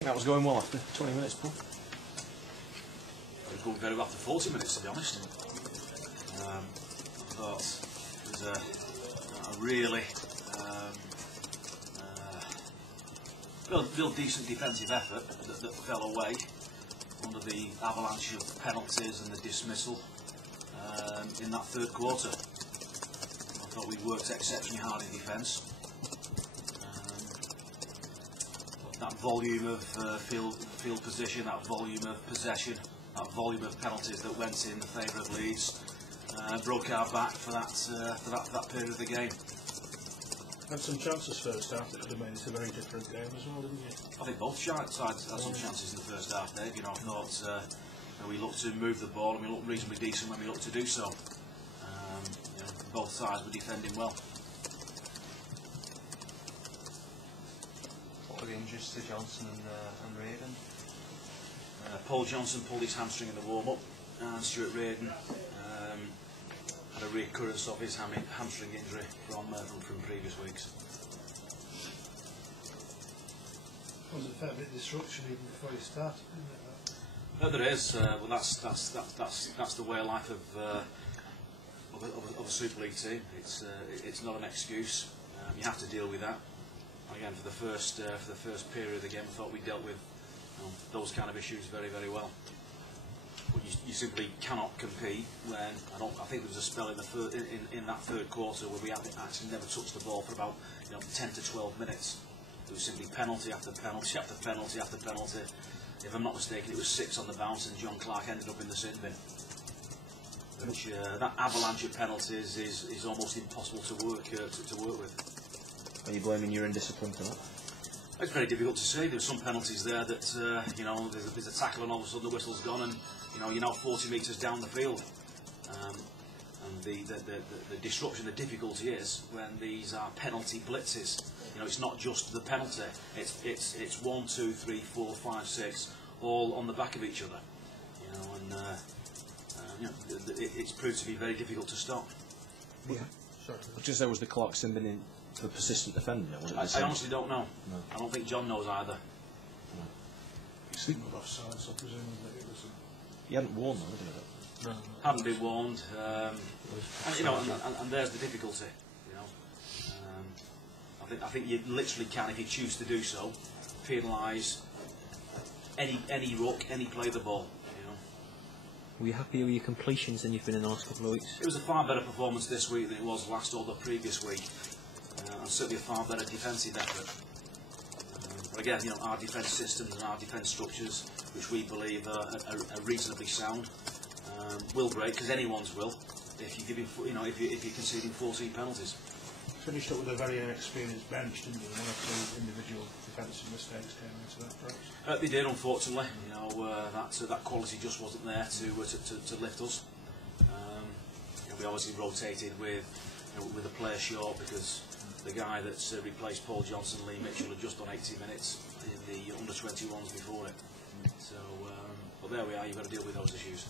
That was going well after 20 minutes, Paul. It was going very well after 40 minutes, to be honest. I thought it was a really real decent defensive effort that fell away under the avalanche of penalties and the dismissal in that third quarter. I thought we worked exceptionally hard in defence. That volume of field position, that volume of possession, that volume of penalties that went in the favour of Leeds broke our back for that period of the game. Had some chances first half that could have made it a very different game as well, didn't you? I think both sides had some chances in the first half, Dave. You know, I thought we looked to move the ball and we looked reasonably decent when we looked to do so. You know, both sides were defending well. What were the injuries to Johnson and Reardon? Paul Johnson pulled his hamstring in the warm-up, and Stuart Reardon had a reoccurrence of his hamstring injury from previous weeks. There was a fair bit of disruption even before you started, didn't it? No, there is. Well, that's the way of life of a Super League team. It's not an excuse. You have to deal with that. Again, for the first period of the game, I thought we dealt with those kind of issues very, very well. But you simply cannot compete when I think there was a spell in that third quarter where we actually never touched the ball for about 10 to 12 minutes. It was simply penalty after penalty after penalty after penalty. If I'm not mistaken, it was 6 on the bounce, and John Clark ended up in the sin bin. Which that avalanche of penalties is almost impossible to work with. Are you blaming your indiscipline for that? It's very difficult to say. There's some penalties there that there's a tackle and all of a sudden the whistle's gone and you're now 40 metres down the field. And the disruption, the difficulty is when these are penalty blitzes. It's not just the penalty. It's 1, 2, 3, 4, 5, 6, all on the back of each other. It's proved to be very difficult to stop. Yeah. Sorry. Just there was the clock symbol for persistent defending. I honestly don't know. No. I don't think John knows either. No. He signalled offside, so presumably it was. He hadn't warned them, did he? No. Hadn't been warned. And there's the difficulty. I think you literally can, if you choose to do so, penalise any ruck, any play of the ball. Were you happy with your completions than you've been in the last couple of weeks? It was a far better performance this week than it was last or the previous week, and certainly a far better defensive effort. But again, our defence systems and our defence structures, which we believe are reasonably sound, will break, because anyone's will, if you're giving, if you're conceding 14 penalties. Finished up with a very inexperienced bench, didn't you? 1 or 2 individual defensive mistakes came into that, perhaps. They did, unfortunately. That quality just wasn't there to lift us. We obviously rotated with a player short because the guy that's replaced Paul Johnson, Lee Mitchell, had just done 80 minutes in the under-21s before it. So, but there we are. You've got to deal with those issues.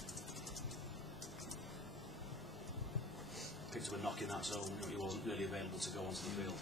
Picked up a knock in that, so he wasn't really available to go onto the field.